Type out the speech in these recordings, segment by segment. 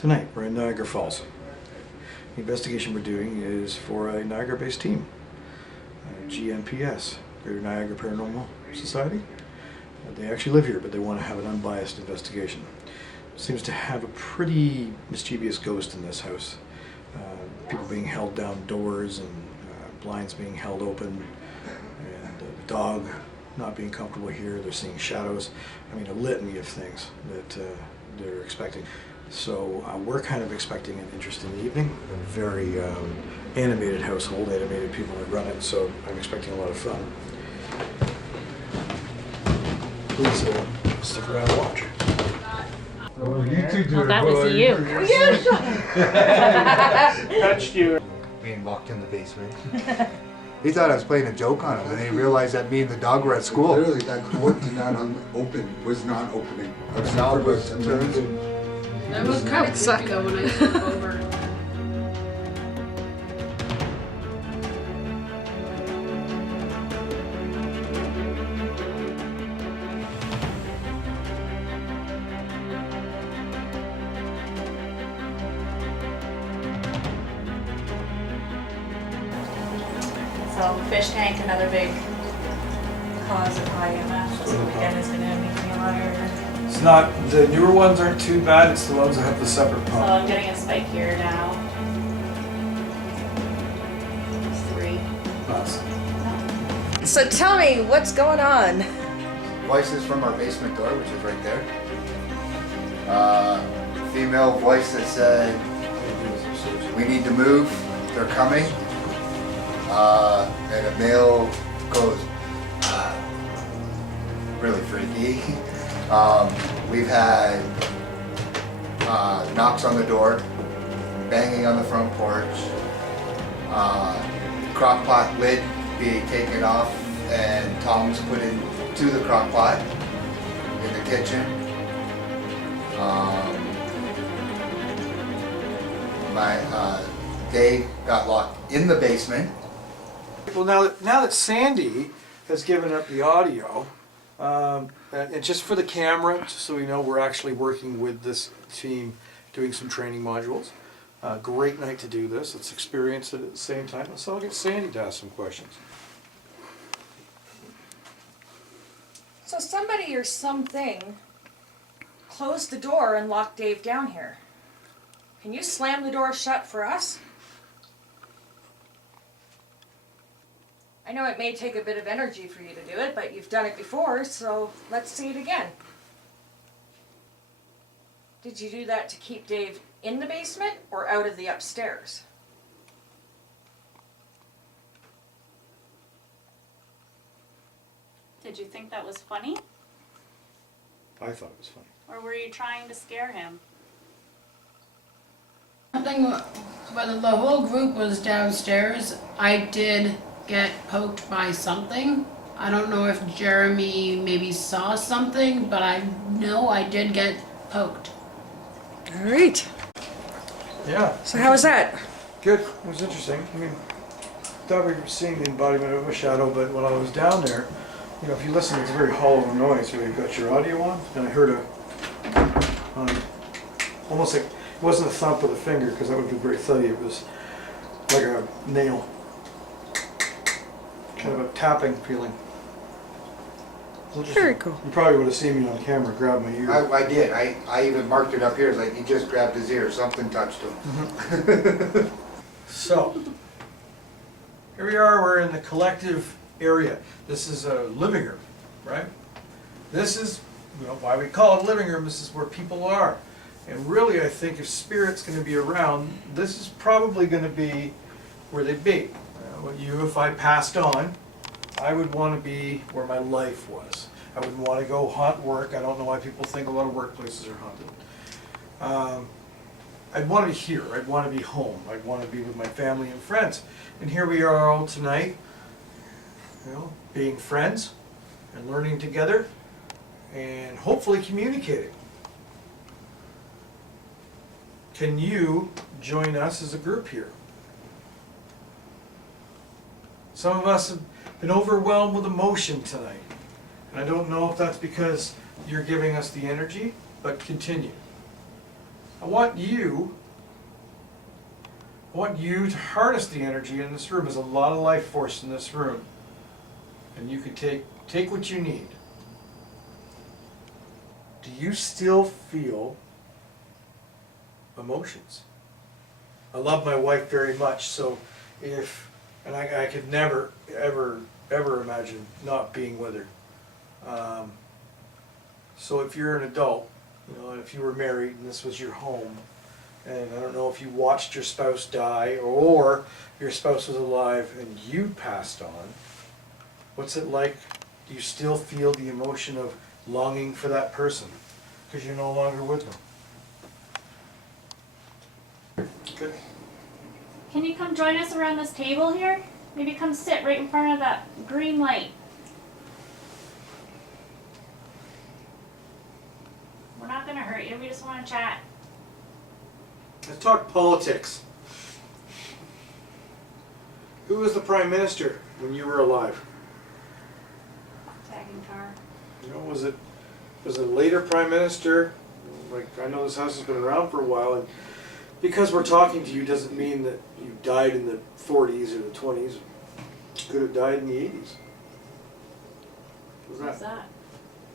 Tonight, we're in Niagara Falls. The investigation we're doing is for a Niagara-based team, GNPS, Greater Niagara Paranormal Society. They actually live here, but they want to have an unbiased investigation. Seems to have a pretty mischievous ghost in this house. People being held down doors and blinds being held open, and the dog not being comfortable here. They're seeing shadows. I mean, a litany of things that they're expecting. So we're kind of expecting an interesting evening. A very animated household, animated people that run it, so I'm expecting a lot of fun. Please stick around and watch. Oh, you two do Oh, that was you. Touched you. Me and walked in the basement. He thought I was playing a joke on him, and then he realized that me and the dog were at school. Literally, that door did not was not opening. I was No, never but was amazing. That was kind of creepy though when I took over. So fish tank, another big cause of high EMF. This weekend is going to make me a liar. It's not, the newer ones aren't too bad, it's the ones that have the separate So pump. I'm getting a spike here now. It's 3. Nuts. So tell me, what's going on? Voices from our basement door, which is right there. Female voice that said, "We need to move, they're coming." And a male goes, really freaky. We've had knocks on the door, banging on the front porch, crock pot lid being taken off and tongs put into the crock pot in the kitchen. Dave got locked in the basement. Well, now that Sandy has given up the audio, and just for the camera, just so we know we're actually working with this team doing some training modules. Great night to do this. Let's experience it at the same time. So I'll get Sandy to ask some questions. So somebody or something closed the door and locked Dave down here. Can you slam the door shut for us? I know it may take a bit of energy for you to do it, but you've done it before, so let's see it again. Did you do that to keep Dave in the basement or out of the upstairs? Did you think that was funny? I thought it was funny. Or were you trying to scare him? Something, but the whole group was downstairs. I did get poked by something. I don't know if Jeremy maybe saw something, but I know I did get poked. All right. Yeah. So how was that? Good. It was interesting. I mean, thought we were seeing the embodiment of a shadow, but when I was down there, you know, if you listen, it's a very hollow noise where you've got your audio on, and I heard almost like, it wasn't a thump with a finger because that would be very thuddy. It was like a nail. Kind of a tapping feeling. Very cool. You probably would have seen me on camera grab my ear. I did. I even marked it up here, like he just grabbed his ear, something touched him. So, here we are, we're in the collective area. This is a living room, right? This is, you know, why we call it a living room. This is where people are. And really, I think if spirit's going to be around, this is probably going to be where they'd be. If I passed on, I would want to be where my life was. I wouldn't want to go haunt work. I don't know why people think a lot of workplaces are haunted. I'd want to be here. I'd want to be home. I'd want to be with my family and friends. And here we are all tonight, you know, being friends and learning together and hopefully communicating. Can you join us as a group here? Some of us have been overwhelmed with emotion tonight. And I don't know if that's because you're giving us the energy, but continue. I want you to harness the energy in this room. There's a lot of life force in this room. And you can take what you need. Do you still feel emotions? I love my wife very much, so and I could never, ever imagine not being with her. So if you're an adult, and if you were married and this was your home, and I don't know if you watched your spouse die or your spouse was alive and you passed on, what's it like? Do you still feel the emotion of longing for that person because you're no longer with them? Good. Can you come join us around this table here? Maybe come sit right in front of that green light. We're not gonna hurt you, we just wanna chat. Let's talk politics. Who was the Prime Minister when you were alive? Tagging car. Was it a later Prime Minister? Like, I know this house has been around for a while, and because we're talking to you doesn't mean that you died in the 40s or the 20s. You could have died in the 80s. What was What's that?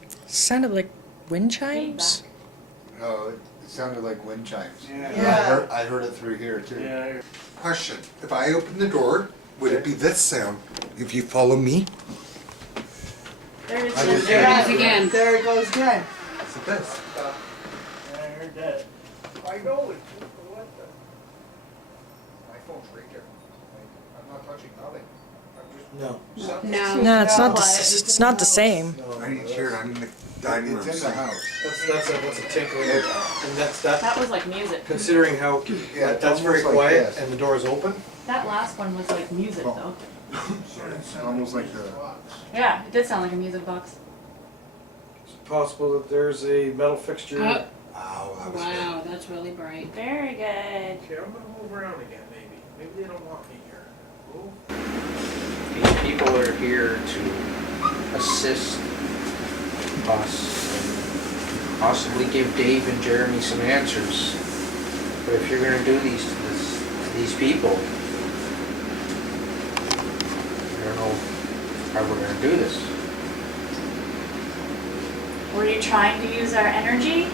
that? Sounded like wind chimes. No, it sounded like wind chimes. Yeah. And I heard it through here too. Yeah. Question, if I open the door, would it be this sound if you follow me? There it I is. just- There it is again. There it goes again. Is it this? I heard that. I know it. What the? My phone's right there. I'm not touching nothing. No. No. No, it's not. Quiet. It's not the same. I didn't hear it, I'm in the dining room. It's in so- the house. That's a tinkling, and that's that. That was like music. Considering how Yeah, that's very almost like quiet this. and the door is open. That last one was like music though. It's almost like the. Yeah, it did sound like a music box. It's possible that there's a metal fixture. Oh, Wow, that was wow, that's really bright. Very good. Okay, I'm gonna move around again, maybe. Maybe they don't want me here. Move. These people are here to assist us and possibly give Dave and Jeremy some answers. But if you're gonna do these people, I don't know how we're gonna do this. Were you trying to use our energy?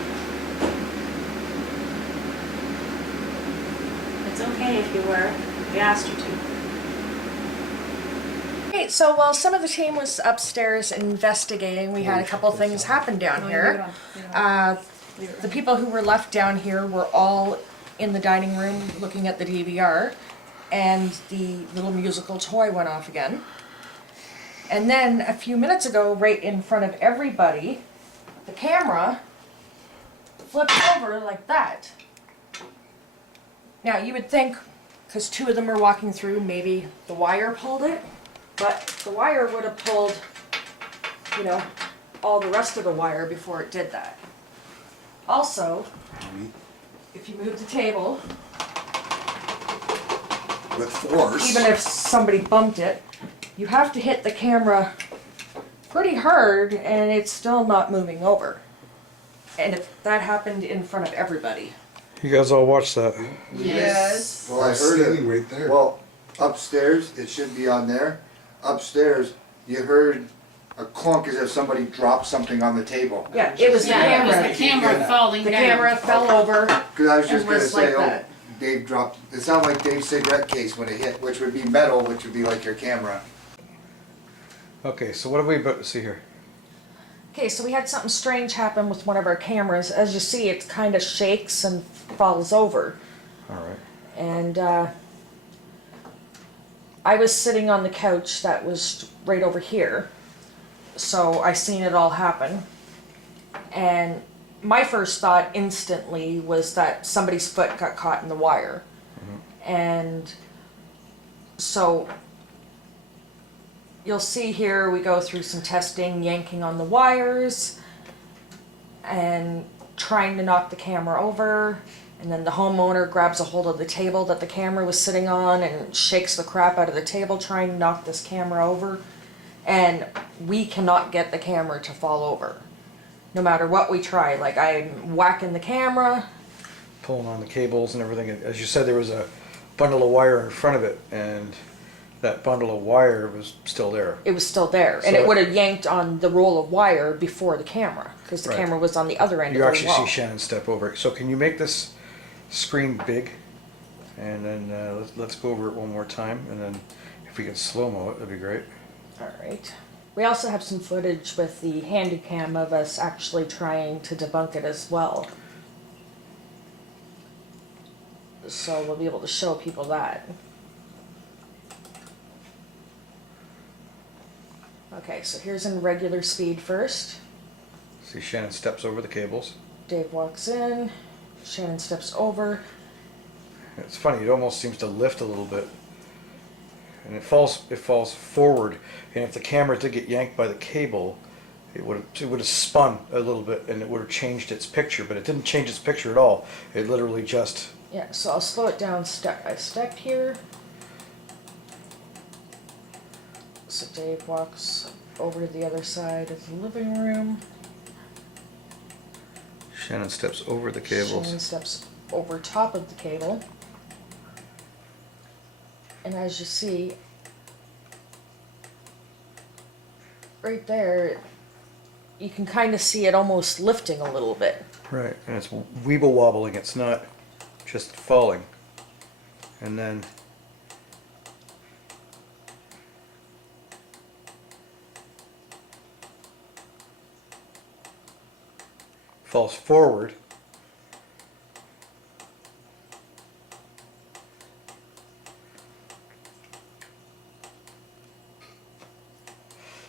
It's okay if you were. We asked you to. Okay, so while some of the team was upstairs investigating, we had a couple things happen down here. The people who were left down here were all in the dining room looking at the DVR, and the little musical toy went off again. And then a few minutes ago, right in front of everybody, the camera flipped over like that. Now you would think, because two of them were walking through, maybe the wire pulled it, but the wire would have pulled, all the rest of the wire before it did that. Also, if you move the table, with force. even if somebody bumped it, you have to hit the camera pretty hard and it's still not moving over. And if that happened in front of everybody. You guys all watched that. Yes. Well, I I was heard standing it. right there. Well, upstairs, it should be on there. Upstairs, you heard a clunk as if somebody dropped something on the table. Yeah, it was the Yeah, it was camera. the camera falling The down. camera fell over. Because I was just And gonna was say, like that. Dave dropped, it sounded like Dave's cigarette case when it hit, which would be metal, which would be like your camera. Okay, so what are we about to see here? Okay, so we had something strange happen with one of our cameras. As you see, it kind of shakes and falls over. All right. And I was sitting on the couch that was right over here. So I seen it all happen. And my first thought instantly was that somebody's foot got caught in the wire. And so you'll see here we go through some testing, yanking on the wires and trying to knock the camera over. And then the homeowner grabs a hold of the table that the camera was sitting on and shakes the crap out of the table trying to knock this camera over. And we cannot get the camera to fall over. No matter what we try. Like, I'm whacking the camera, pulling on the cables and everything. As you said, there was a bundle of wire in front of it, and that bundle of wire was still there. It was still there, and So- it would have yanked on the roll of wire before the camera, because the Right. camera was on the other end You of the actually wall. see Shannon step over it. So can you make this screen big? And then let's go over it one more time, and then if we can slow-mo it, that'd be great. All right. We also have some footage with the handy cam of us actually trying to debunk it as well. So we'll be able to show people that. Okay, so here's in regular speed first. See Shannon steps over the cables. Dave walks in, Shannon steps over. It's funny, it almost seems to lift a little bit. And it falls forward. And if the camera did get yanked by the cable, it would have spun a little bit and it would have changed its picture, but it didn't change its picture at all. It literally just Yeah, so I'll slow it down step by step here. So Dave walks over to the other side of the living room. Shannon steps over the cables. Shannon steps over top of the cable. And as you see, right there, you can kind of see it almost lifting a little bit. Right, and it's weeble wobbling, it's not just falling. And then falls forward.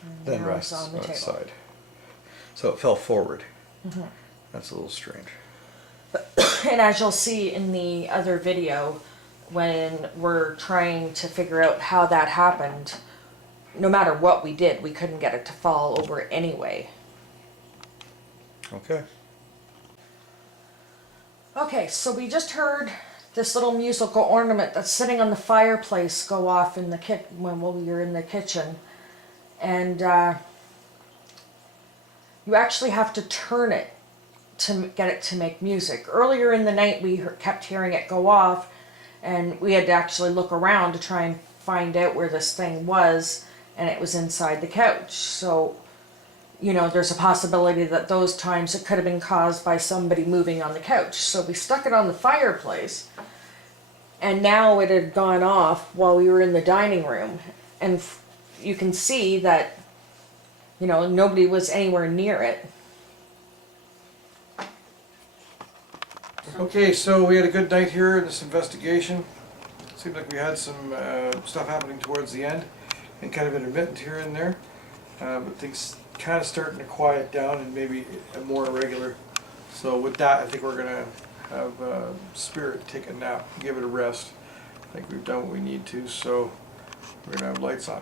And Then now it's rests on the on its table. side. So it fell forward. That's a little strange. And as you'll see in the other video, when we're trying to figure out how that happened, no matter what we did, we couldn't get it to fall over anyway. Okay. Okay, so we just heard this little musical ornament that's sitting on the fireplace go off in the when we were in the kitchen. And you actually have to turn it to get it to make music. Earlier in the night we kept hearing it go off, and we had to actually look around to try and find out where this thing was, and it was inside the couch. So, you know, there's a possibility that those times it could have been caused by somebody moving on the couch. So we stuck it on the fireplace, and now it had gone off while we were in the dining room. And you can see that, you know, nobody was anywhere near it. Okay, so we had a good night here in this investigation. Seemed like we had some stuff happening towards the end and kind of intermittent here and there. But things kind of starting to quiet down and maybe more irregular. So with that, I think we're going to have Spirit take a nap, give it a rest. I think we've done what we need to, so we're going to have lights on.